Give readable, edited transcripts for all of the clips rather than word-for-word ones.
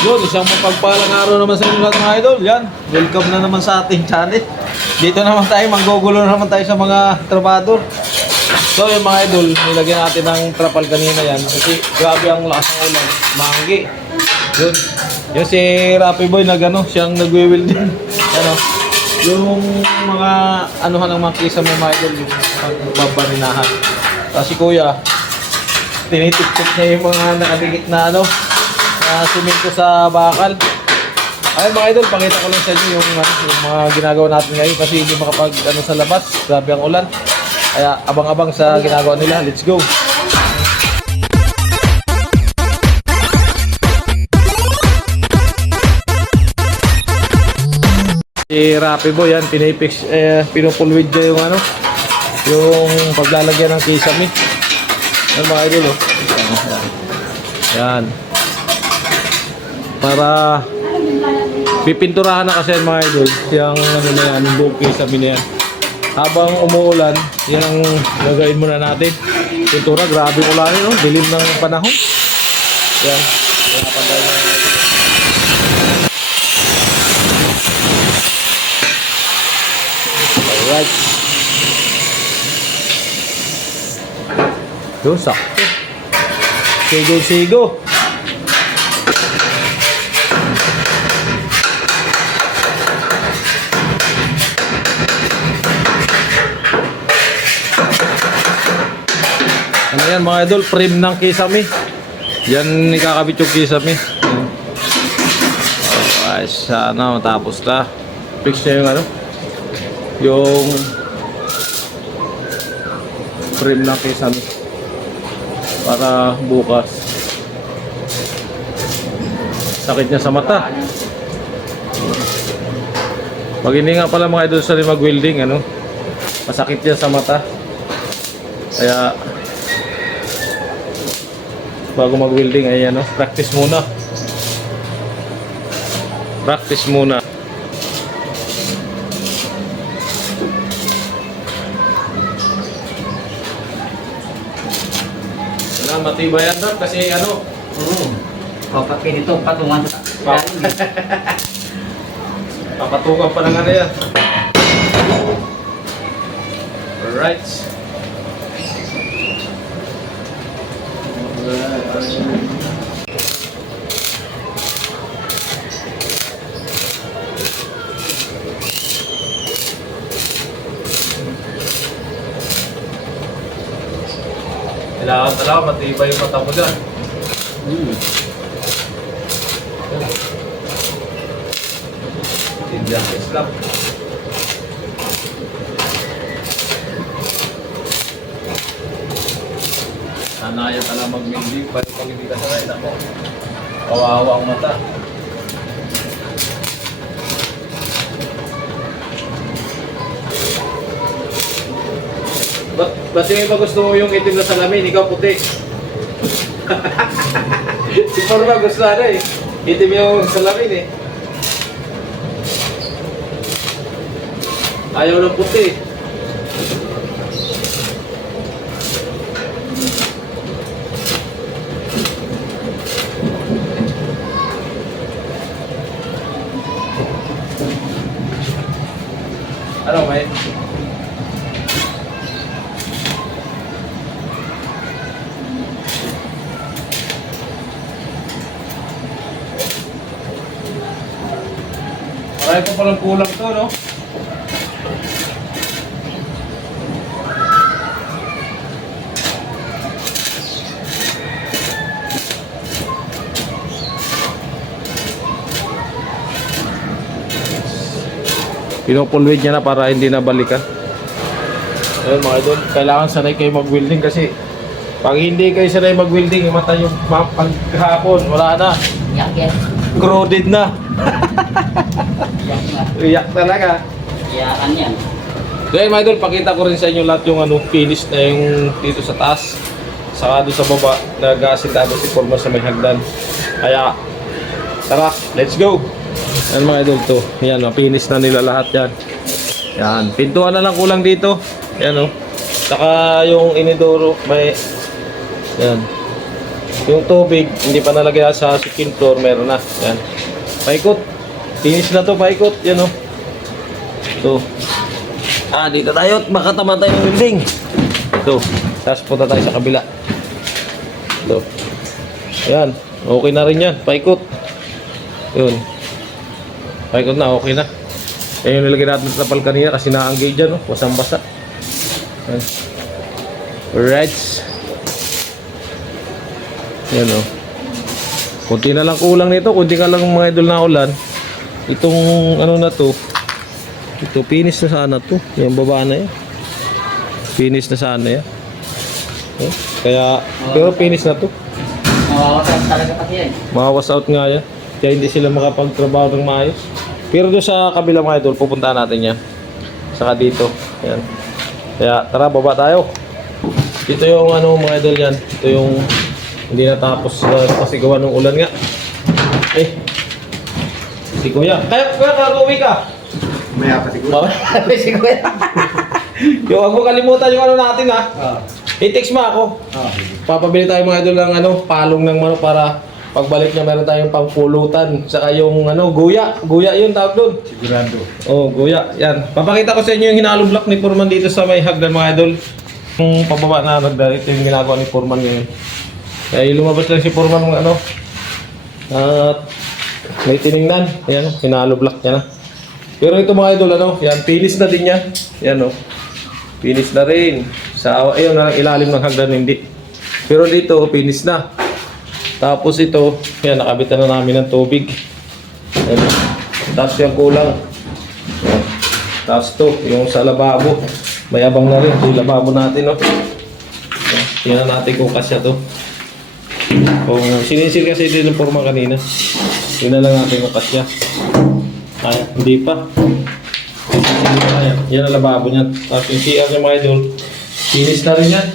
Yun, isang mapagpalang araw naman sa inyo lahat mga idol. Yan, welcome na naman sa ating channel. Dito naman tayo, manggugulo naman tayo sa mga trabador. So yung mga idol, nilagyan natin ng trapal kanina yan. Kasi grabe ang lakas ng ulan, manggi. Yun, yung si Rapi Boy siyang nagwe-welding. Ano, yung mga anuhan ng mga kisa may mga idol, yung magbabarinahan. Tapos si Kuya, tinitik-tik niya yung mga nakadikit na na simento sa bakal. Ayun mga idol, pakita ko lang sa inyo yung mga ginagawa natin ngayon kasi hindi makapag sa labas, grabe ang ulan. Kaya abang-abang sa ginagawa nila. Let's go! Si Rapi Boy yan, pinipix, pinupulwid niya yung yung paglalagyan ng kisame. Yan mga idol, oh. Yan. Para pipinturahan na kasi yan mga idol, yung na yan, yung buong kisame na yan. Habang umuulan, yan ang gagawin muna natin. Pintura, grabe ulan yun, dilim ng panahon. Yan. Yan na pantay na. Alright. Yun, sakto. Sigo-sigo. Ano yan mga idol, frame ng kisame. Yan ikakabit yung kisame. Ay, sana matapos na. Fix niya yung yung frame ng kisame para bukas. Sakit niya sa mata. Pag hindi nga pala mga idol sa mag-welding, masakit niya sa mata. Kaya bago mag-welding ay practice muna. Practice muna. Wala matibay yan kasi Kapag dito patungan sa papatungan pa ng yan. Alright. Kailangan talaga matibay yung mata mo dyan. Tindihan sa Islam. Sanaya pala mag-welding, pag hindi ka sanay na mo. Kawawa ang mata. Ba't yung iba gusto mo yung itim na salamin, ikaw puti? Si Forma gusto itim yung salamin eh. Ayaw ng puti. Ano may? Marami pa palang kulang to, no? Pinupulwid niya na para hindi na balikan. Ayun mga idol, kailangan sanay kayo mag-welding kasi pag hindi kayo sanay mag-welding, mata yung paghapon, wala na. Yak. Corroded na. Iyak talaga. Iyakan yan. Dahil mga idol, pakita ko rin sa inyo lahat yung finish na yung dito sa taas. Saka doon sa baba, nag-asintado si Forma sa may hagdan. Kaya, tara, let's go! Yan mga idol to. Yan, finish na nila lahat yan. Yan, pintuan na lang kulang dito. Yan Saka yung inidoro, may, yan. Yung tubig, hindi pa nalagyan sa second floor, meron na. Yan. Paikot. Finish na to, paikot. Yan o. Ito. Dito tayo. Baka tama tayo ng building. Ito. Tapos punta tayo sa kabila. Ito. Yan. Okay na rin yan. Paikot. Yun. Paikot na. Okay na. Yan yung nilagyan natin sa trapal kanina kasi naanggay dyan. Oh. Basang-basa. Yan. Right. Yan o. Kunti na lang kulang nito. Kunti ka lang mga idol na ulan. Itong ano na to. Ito, finish na sana to. Yung baba na yan. Finish na sana yan. Kaya, pero finish na to. Mawawasan talaga kasi yan. Mawas out nga yan. Kaya hindi sila makapagtrabaho ng maayos. Pero doon sa kabilang mga idol, pupuntahan natin yan. Saka dito. Yan. Kaya, tara, baba tayo. Ito yung ano mga idol yan. Ito yung hindi natapos kasi gawa ng ulan nga. Si Kuya. Kaya kagawin ka. Maya pa siguro. Si Kuya. Yung wag mo kalimutan yung ano natin ha. I-text mo ako. Papabili tayo mga idol ng ano, palong ng manok para pagbalik niya meron tayong pangpulutan. Saka yung ano, guya. Guya yun tawag doon. Sigurado. Oh, guya. Yan. Papakita ko sa inyo yung hinalo block ni Foreman dito sa may hagdan mga idol. Yung pababa na hagdan, ito yung ginagawa ni Foreman ngayon. Kaya lumabas lang si Foreman ng ano. At may tiningnan. Ayan, hinalo block niya na. Pero ito mga idol, ano, yan, finish na din yan. Yan o. Finish na rin. Sa ayun na ilalim ng hagdan hindi. Pero dito, finish na. Tapos ito, yan, nakabitan na namin ng tubig. Yan. Tapos yung kulang. Yan. Tapos ito, yung sa lababo. May abang na rin. Yung lababo natin, no. Yan. Tingnan natin kung kasya to. Kung sinisil kasi din ng Foreman kanina. Tingnan lang natin kung kasya. Ay, hindi pa. Ayan, yan ang lababo niyan. Tapos yung CR niya mga idol, finish na rin yan.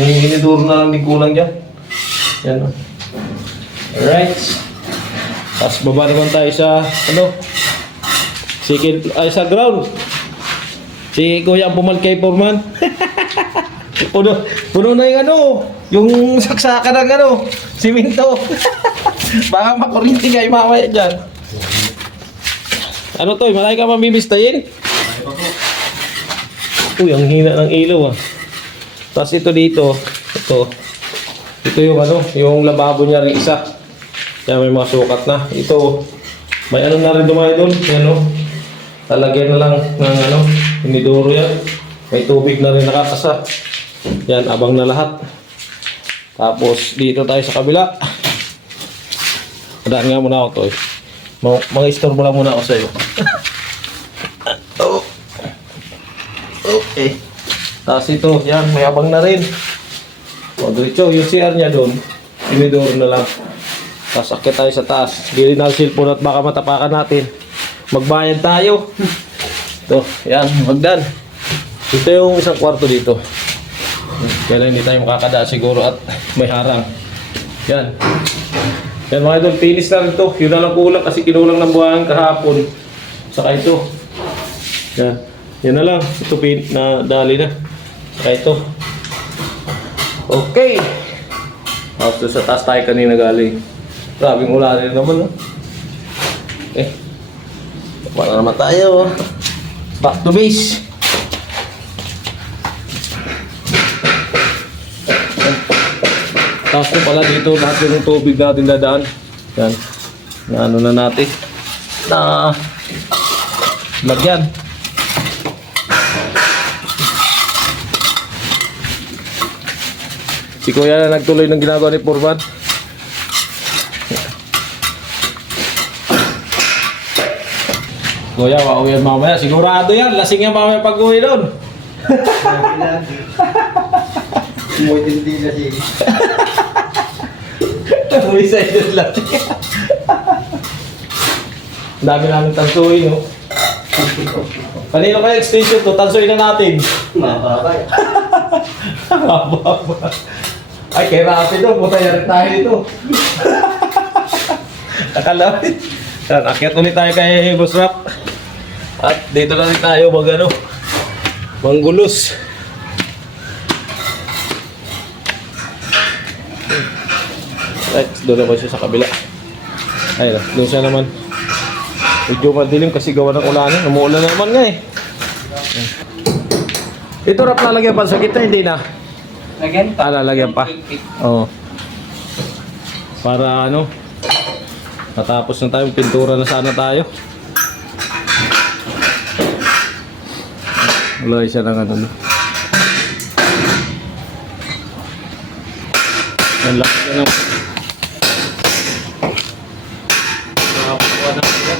Yung hiniduro na lang din kulang dyan. Yan o. Alright. Tapos baba naman tayo sa, ano, sa ground. Si Kuya ang pumal kay Foreman. Puno na yung ano, yung saksakan ng ano, siminto. Baka makurinti kayo mamaya dyan. Ano to, malaki ka mamimistayin? Uy, ang hina ng ilaw ah. Tapos ito dito, ito yung ano, yung lababo niya rin isa. Kaya may mga sukat na. Ito, may ano na rin dumayo doon. Yan o. Talagyan na lang ng ano, inidoro yan. May tubig na rin nakakasa. Yan, abang na lahat. Tapos dito tayo sa kabila. Padaan nga muna ako to eh. Mga-store mo lang muna ako sa'yo. Oh. Okay. Tapos ito, yan, may abang na rin. O, diretso, yung CR niya doon, inidoro na lang. Tapos akit tayo sa taas. Bilhin na ang cellphone at baka matapakan natin. Magbayad tayo. Ito, yan, magdan. Ito yung isang kwarto dito. Kaya hindi tayo makakadaan siguro at may harang. Yan. Yan mga idol, finish na rin ito. Yun na lang kulang kasi kinulang ng buhangin kahapon. Saka ito. Yan. Yan na lang. Ito na dali na. Saka ito. Okay. Tapos sa taas tayo kanina galing. Grabing ulan rin naman. No? Wala naman tayo. Back to base. Tapos pala dito lahat yung tubig natin dadaan. Yan. Na ano na natin. Na lagyan. Si Kuya na nagtuloy ng ginagawa ni Foreman. Kuya, mauwi yan mamaya. Sigurado yan. Lasing yan mamaya pag-uwi doon. Umuwi din na siya. Uwi sa idol lang. Dami namin tansuin, no? Kanino kaya extension to? Tansuin na natin. Mababay. Mababa. Ay, kay Rafi to. Putaya rin tayo dito. Nakalawin. Akyat ulit tayo kay Boss Rap. At dito na rin tayo mag-ano, manggulos. Ay, doon naman siya sa kabila. Ay, doon siya naman. Medyo madilim kasi gawa ng ulanin. Umuulan na naman nga eh. Ito rap lalagyan pa sa gitna, hindi na. Lagyan pa. Lalagyan pa. Oo. Para ano, natapos na tayo, pintura na sana tayo. Wala siya ng ano. Ang laki na ng nakakuha na sila.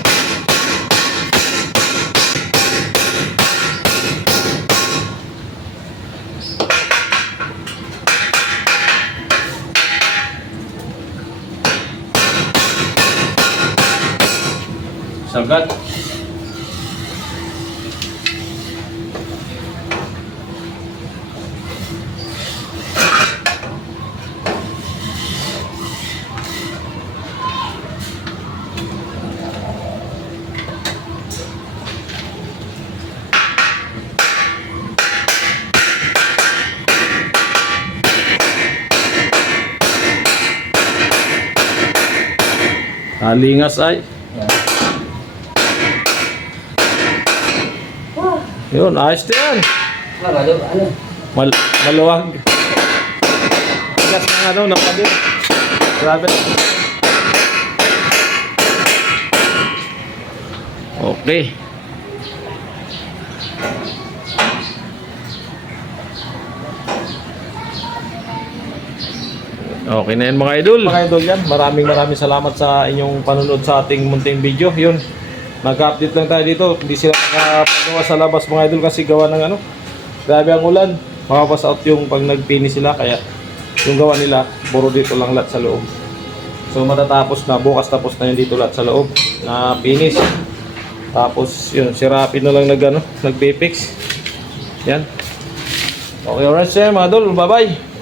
Sagat. Talingas ay. Yun, ayos na yan. Maluwag. Tigas ng ano, napadir. Grabe. Okay. Okay na yan mga idol. Mga idol yan, maraming salamat sa inyong panunod sa ating munting video. Yun, nag-update lang tayo dito. Hindi sila nakapagawa sa labas mga idol kasi gawa ng ano. Grabe ang ulan. Makapass out yung pag nagpinis sila. Kaya yung gawa nila, puro dito lang lahat sa loob. So matatapos na, bukas tapos na yun dito lahat sa loob. Na finish. Tapos yun, si Rapi na lang nagpipix. Yan. Okay, alright sir mga idol. Bye bye.